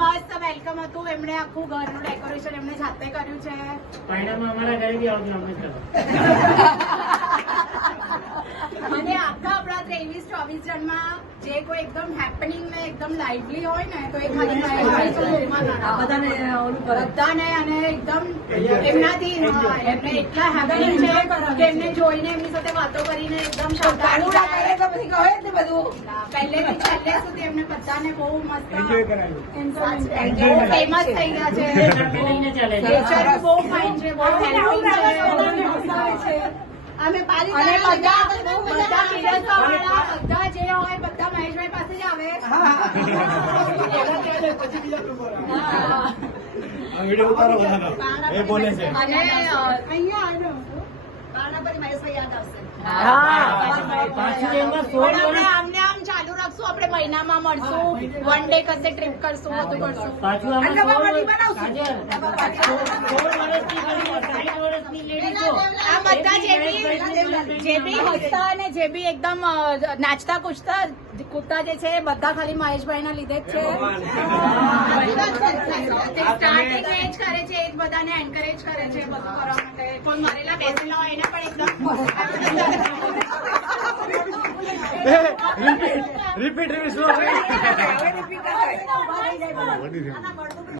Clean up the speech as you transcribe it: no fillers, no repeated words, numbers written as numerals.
મસ્ત વેલકમ હતું. એમણે આખું ઘરનું ડેકોરેશન એમને જાતે કર્યું છે. પરિણામમાં અમારા ઘરે બી આવજો અમે અને આખા આપણા 23-24 જણમાં જે કોઈ એકદમ હેપનિંગ ને એકદમ લાઇવલી હોય ને તો એ ખાલી બધાને અને એકદમ એમનાથી એમને એટલા હેપનિંગ છે કે એમને જોઈને એમની સાથે વાતો કરીને એકદમ પહેલેથી છેલ્લે સુધી એમને બધાને બહુ મસ્ત ફેમસ થઈ ગયા છે. બહુ ફાઇન છે, બહુ હેલ્પિંગ છે. અમે બધા જે હોય બધા મહેશભાઈ પાસે જ આવે. અને અહીંયા મહેશભાઈ યાદ આવશે. આમને આમ ચાલુ રાખશું. આપણે મહિનામાં મળશું, વન ડે કશે ટ્રીપ કરશું, બધું કરશું. આ બધા જે બી હસતા અને જે બી એકદમ નાચતા કૂદતા જે છે બધા ખાલી મહેશભાઈ ના લીધે જ છે. સ્ટાર્ટિંગ એ જ કરે છે, એ જ બધાને એન્કરેજ કરે છે બધું કરવા માટે. કોઈ મરેલા બેસેલા હોય એને પણ એકદમ રિપીટ